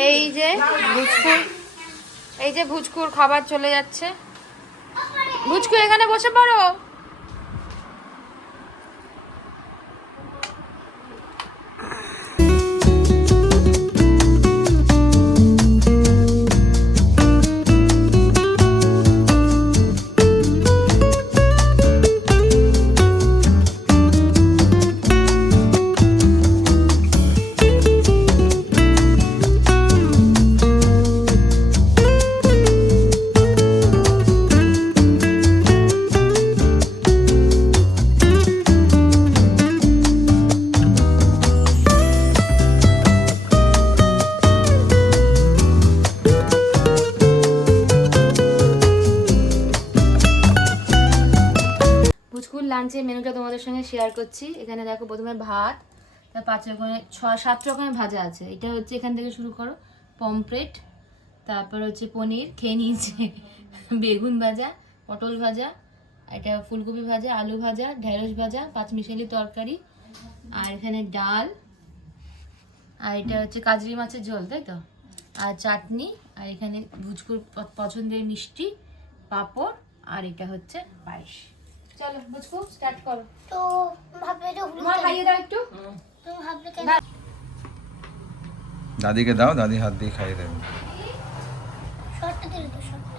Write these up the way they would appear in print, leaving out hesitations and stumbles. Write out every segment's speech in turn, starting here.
এই যে ভুচকুর, এই যে ভুচকুর খাবার চলে যাচ্ছে। ভুচকু এখানে বসে পড়ো। ভুচকুর লাঞ্চের মেনুটা তোমাদের সঙ্গে শেয়ার করছি। এখানে দেখো প্রথমে ভাত, তার 5 রকমের 6-7 রকমের ভাজা আছে। এটা হচ্ছে এখান থেকে শুরু করো, পমফ্রেট, তারপর হচ্ছে পনির খেয়ে নিয়েছে, বেগুন ভাজা, পটল ভাজা, এটা ফুলকপি ভাজা, আলু ভাজা, ঢেঁড়স ভাজা, পাঁচমিশালি তরকারি, আর এখানে ডাল, আর এটা হচ্ছে কাজরি মাছের ঝোল, তাই তো, আর চাটনি, আর এখানে ভুচকুর পছন্দের মিষ্টি, পাঁপড়, আর এটা হচ্ছে পায়েস। চলো বুঝকো স্টার্ট করো। তো ভাববে যে তোমার খাইয়ে দাও একটু। তো ভাববে কেন দাদিকে দাও, দাদি হাত দিয়ে খাইয়ে দেবে। শর্টটা দিলে তো শর্টটা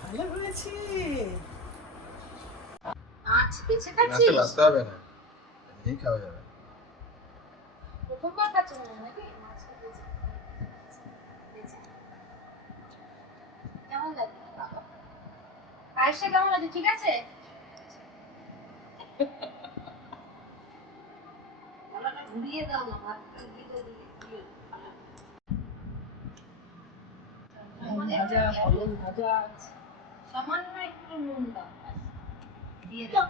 ভালো হয়েছে। মাছ বেছে মাছটা খাচ্ছিস? বাঁচতে হবে না, এই খাওয়া যাবে। প্রথমবার খাচ্ছ না নাকি মাছটা বেছে? বেছে। কেমন লাগে? পায়েসটা কেমন আছে? ঠিক আছে? গলাটা ঘুরিয়ে দাও না, ভাতটা দিয়ে দিয়ে। ভাজা, পটল ভাজা। সামান্য একটু নুন দাও, দিয়ে দাও।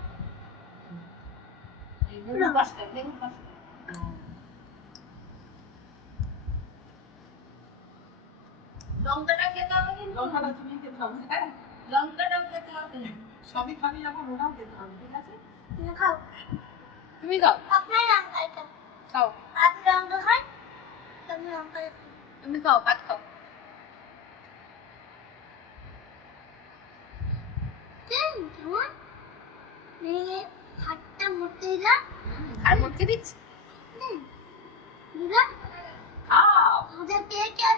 লেবু পাঁচটা, লেবু পাঁচটা। লঙ্কাটা খেতে হবে কিন্তু। লঙ্কাটা তুমি খেতে হবে, হ্যাঁ? লঙ্কাটাও খেতে হবে। সবই খাবি যখন ওটাও খেতে হবে, ঠিক আছে? তুমি খাও তুমি খাও, আপনার লঙ্কা এটা খাও, আপনি লঙ্কা খান তুমি লঙ্কা তুমি খাও, ভাত খাও। কেমন নিয়ে হাতটা মুটে দিলাম আর মুখে দিচ্ছি। দিলাম খাও। ওদের কে কে আর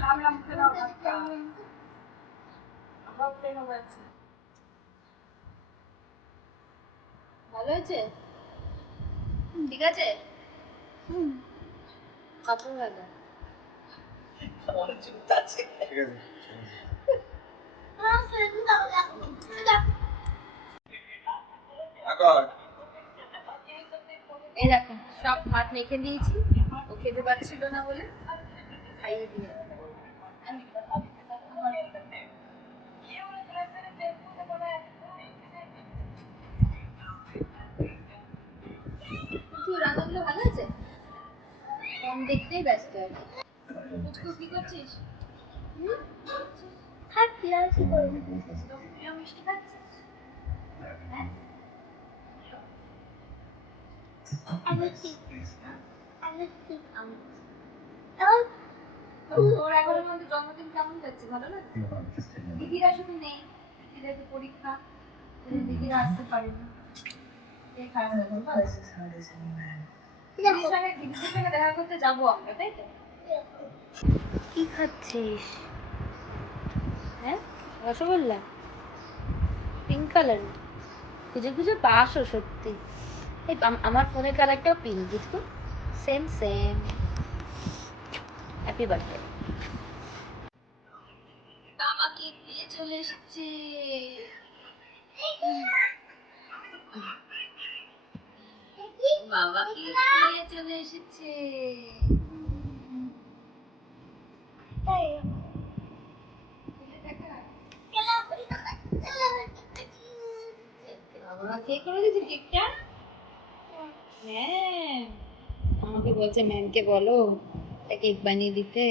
খাবলাম, মুখে দাও ভাতটা। আমরাও খেয়ে নেবো একসাথে। ভালো হয়েছে? ঠিক আছে? কাপড় লাগা। আমার জুত আছে। ঠিক আছে, আগর এই দেখো সব ভাত মেখে দিয়েছি, ও খেতে পারছিল না বলে খাইয়ে দিয়ে। কিছু রান্নাগুলো ভালো আছে? কম দেখতেই ব্যস্ত আছে। পুচকু কি করছিস? খাচ্ছি আর কি করবো প্রিয় মিষ্টি খাচ্ছিস? হ্যাঁ? আমি তোর এগারোর মধ্যে জন্মদিন কেমন যাচ্ছে? ভালো লাগছে? দিদিরা শুধু নেই, দিদিরা তো পরীক্ষা, দিদিরা আসতে পারে না। এই খারাপ লাগে বল? দিদিদের সঙ্গে দেখা করতে যাবো আমরা, তাই তো? কি খাচ্ছিস? হ্যাঁ, রসগোল্লা পিঙ্ক কালার। খুঁজে খুঁজে পাসও সত্যি। এই আমার ফোনের কালারটাও পিঙ্ক, বুঝতো? Same same. Happy birthday. আমাকে দিয়ে চলে এসেছে। বাবাকে দিয়ে চলে এসেছে। বাবা কে করে দিয়েছে কেকটা? হ্যাঁ, আমাকে বলছে ম্যামকে বলো কেক বানিয়ে দিতে।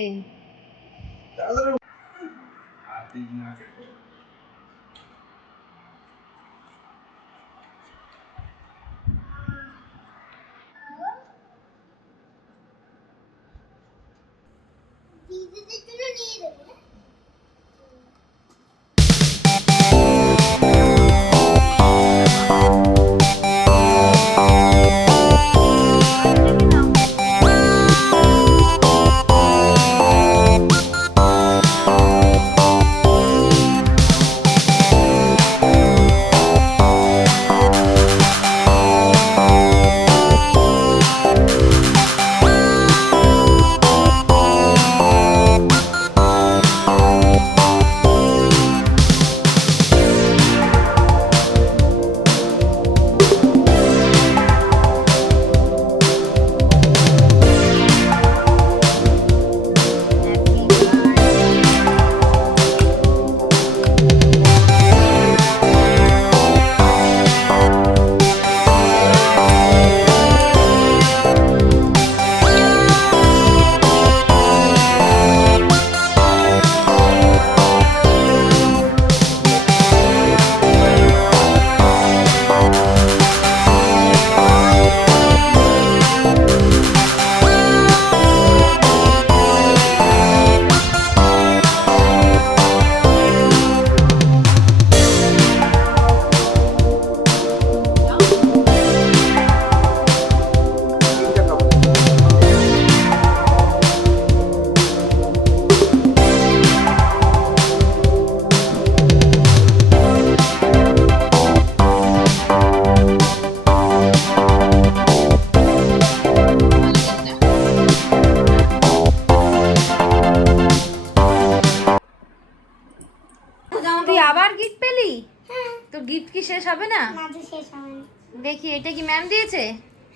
আবার গিফট পেলি? হ্যাঁ তোর গিফট কি শেষ হবে না? না তো শেষ হয়নি দেখি এটা কি ম্যাম দিয়েছে?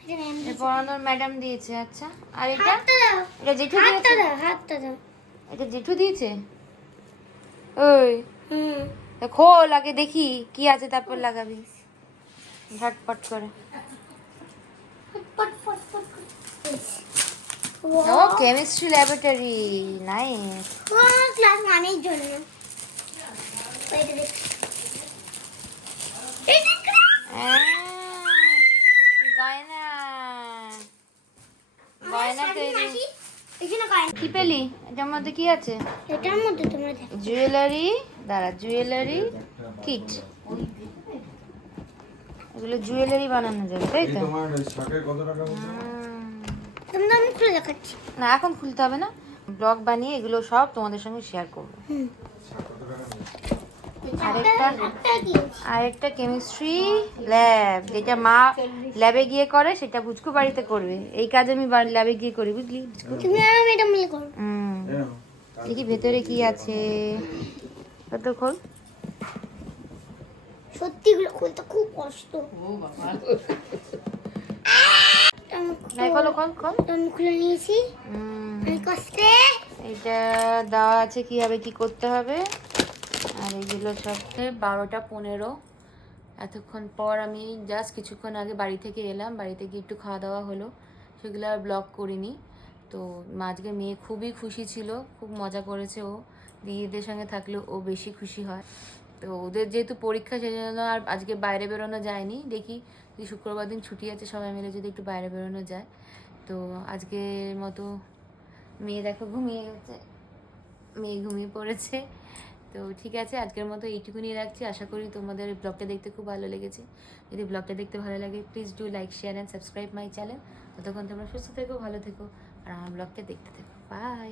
এটা ম্যাম এ পড়ানোর ম্যাডাম দিয়েছে। আচ্ছা, আর এটা? হাতটা দাও এটা জেঠু হাতটা দিয়েছে? দাও হাতটা দাও এটা জেঠু দিয়েছে? ওই হুম তা খোল আগে দেখি কি আছে, তারপর লাগাবি ঝটপট করে। পট পট পট পট ও কেমিস্ট্রি ল্যাবরেটরি, নাইস। ক্লাস ওয়ানের জন্য ওইটা দেখ এটা গয়না, গয়না তৈরি। এখানে কয় কি পেলি? এটার মধ্যে কি আছে? এটার মধ্যে তোমরা দেখো জুয়েলারি, দাঁড়া, জুয়েলারি কিট। এগুলো জুয়েলারি বানানো যাবে, তাই তো? তোমার শাকের কত টাকা বলছো? তোমরা আমি খুলে দেখাচ্ছি না, এখন খুলতে হবে না, ব্লগ বানিয়ে এগুলো সব তোমাদের সঙ্গে শেয়ার করবো। শাক কত টাকা বলছো? আরেকটা একটা দিয়েছি আরেকটা কেমিস্ট্রি ল্যাব, যেটা মা ল্যাবে গিয়ে করে সেটা বুঝকু বাড়িতে করবে। এই কাজ আমি ল্যাবে গিয়ে করি, বুঝলি? তুমি আর আমি এটা মিলে করো এই নাও। দেখি ভেতরে কি আছে, কত খোল। সত্যি গুলো খুলতে খুব কষ্ট নাই, খোলো, খোল খোল। আমি খুলে নিয়েছি হুম, আমি কষ্টে এটা দেওয়া আছে কিভাবে কি করতে হবে। আর এইগুলো সব 12টা 15। এতক্ষণ পর আমি জাস্ট কিছুক্ষণ আগে বাড়ি থেকে এলাম, বাড়িতে গিয়ে একটু খাওয়া দাওয়া হলো, সেগুলো আর ব্লগ করিনি। তো আজকে মেয়ে খুবই খুশি ছিল, খুব মজা করেছে ও। দিদিদের সঙ্গে থাকলে ও বেশি খুশি হয়। তো ওদের যেহেতু পরীক্ষা, সেই জন্য আর আজকে বাইরে বেরোনো যায়নি। দেখি যদি শুক্রবার দিন ছুটি আছে, সবাই মিলে যদি একটু বাইরে বেরোনো যায়। তো আজকের মতো মেয়ে দেখো ঘুমিয়ে গেছে, মেয়ে ঘুমিয়ে পড়েছে। তো ঠিক আছে, আজকের মতো এইটুকুনি রাখছি। আশা করি তোমাদের ব্লগটা দেখতে খুব ভালো লেগেছে। যদি ব্লগটা দেখতে ভালো লাগে, please do like, share and subscribe my channel. ততক্ষণ তোমরা সুস্থ থেকো, ভালো থেকো, আর আমার ব্লগটা দেখতে থেকো। বাই।